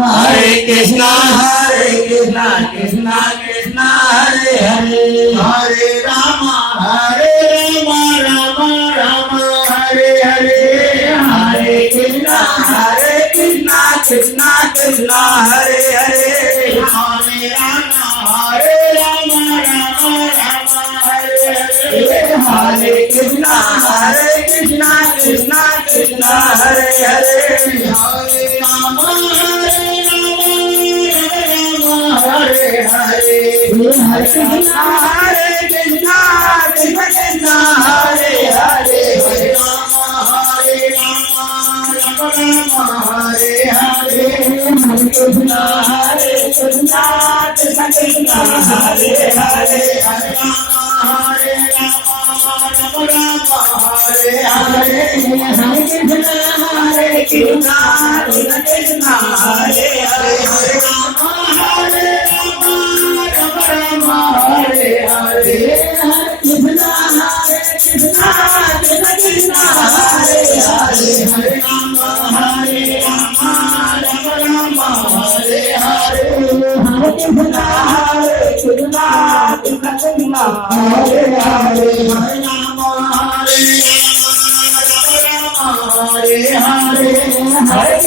Hare Krishna Krishna Krishna Hare Hare Hare Rama Rama Rama Hare Hare Hare Krishna Krishna Krishna Hare Hare Hare Rama Rama Rama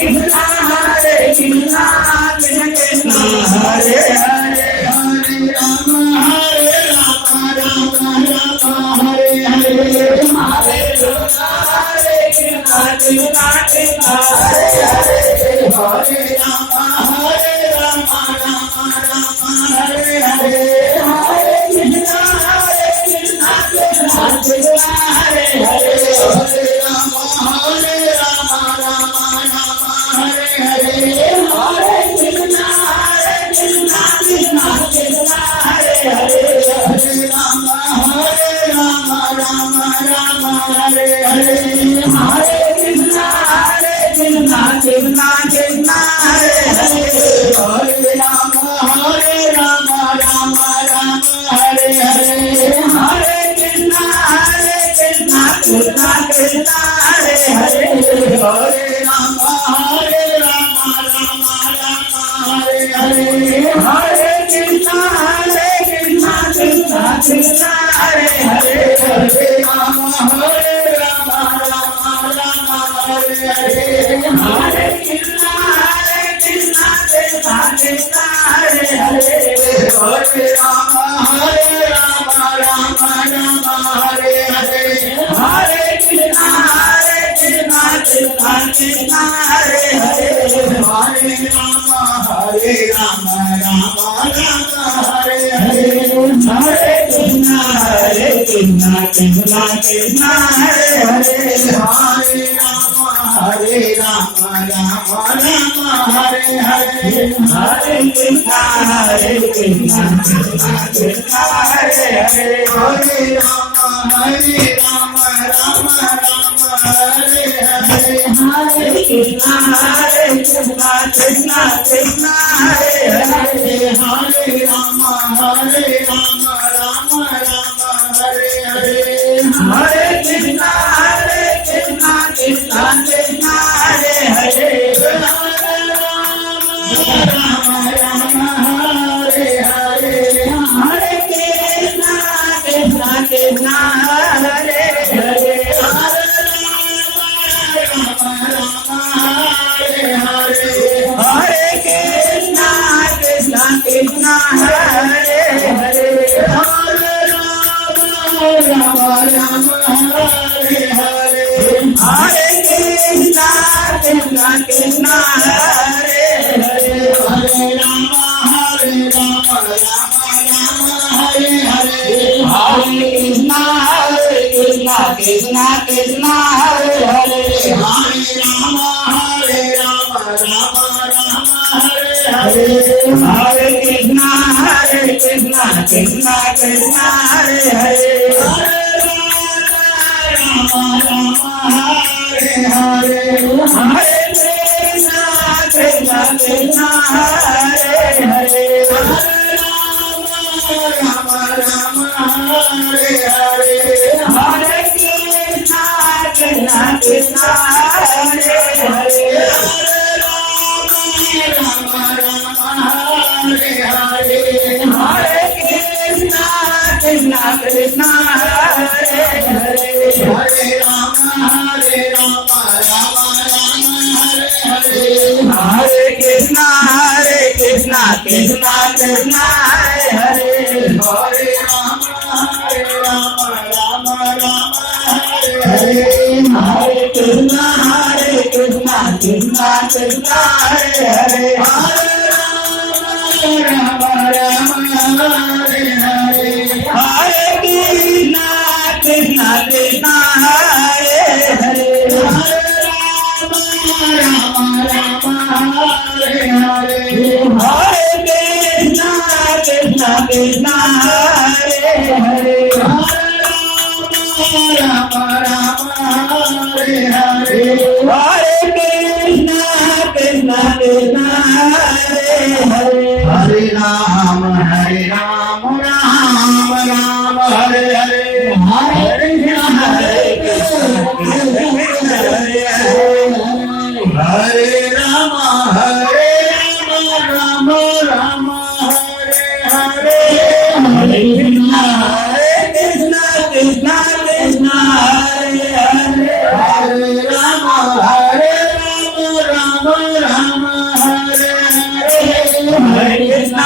Hare Hare Hare Krishna Krishna Krishna Hare Hare Hare Rama Hare Hare Hare Krishna Krishna Krishna Hare Hare Hare Rama Hare Hare Krishna Krishna Krishna Hare Hare Hare Krishna Krishna Hare Hare Hare Krishna Hare Hare Hare Rama Rama Hare Hare Hare Krishna Krishna Krishna Hare Hare Hare Rama Rama Hare Hare Hare Krishna Krishna Krishna Hare Hare Hare Rama Hare Hare Hare Krishna Krishna Krishna Hare Hare Hare Krishna Krishna Krishna Hare Hare Hare Krishna Krishna Krishna Hare Hare Hare Ram, Ram Ram, Hare Hare. Hare Krishna Krishna Hare Hare Rama, Rama Rama, Hare Hare. Hare Krishna Krishna Krishna Hare Hare Hare Rama, Rama Rama, Hare Hare. Hare Krishna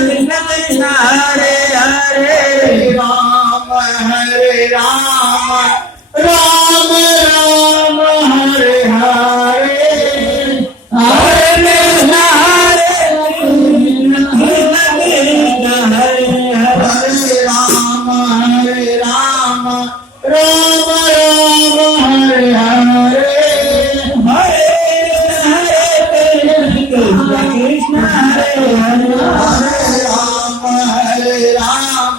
Krishna Krishna Hare Hare Ram, Hare Ram, Ram Ram, Hare Hare. Hare Krishna Krishna Krishna Hare Hare Hare Ram,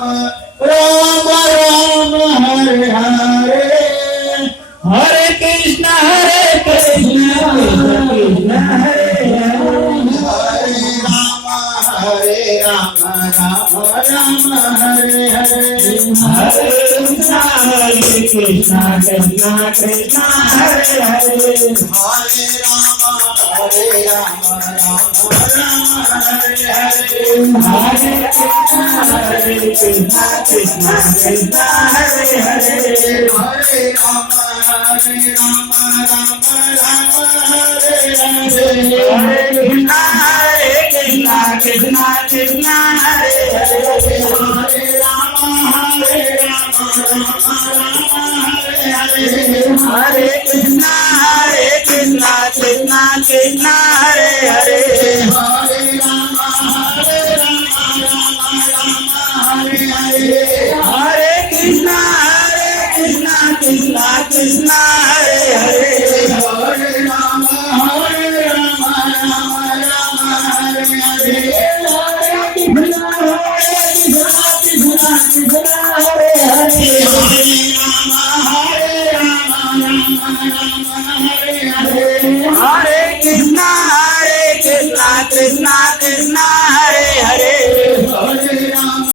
Ram Ram, Hare Hare. Hare Krishna Krishna Hare Hare Hare Ram, Ram Ram, Hare Hare. Hare Krishna Krishna Krishna Hare Hare Hare Rama, Rama Rama, Hare Hare. Hare Krishna Krishna Krishna Hare Hare Hare Rama, Rama Rama, Hare Hare. Hare Krishna Krishna Krishna Hare Hare Hare Rama, Rama Rama, Hare Hare. Hare Krishna Krishna Krishna Hare Hare Hare Rama, Rama Hare Hare. Hare Krishna Krishna Krishna Hare Hare Hare Rama, Rama Hare Hare. Hare Krishna Krishna Krishna Hare Hare Hare Rama, Rama Hare Hare. Hare Rama, Rama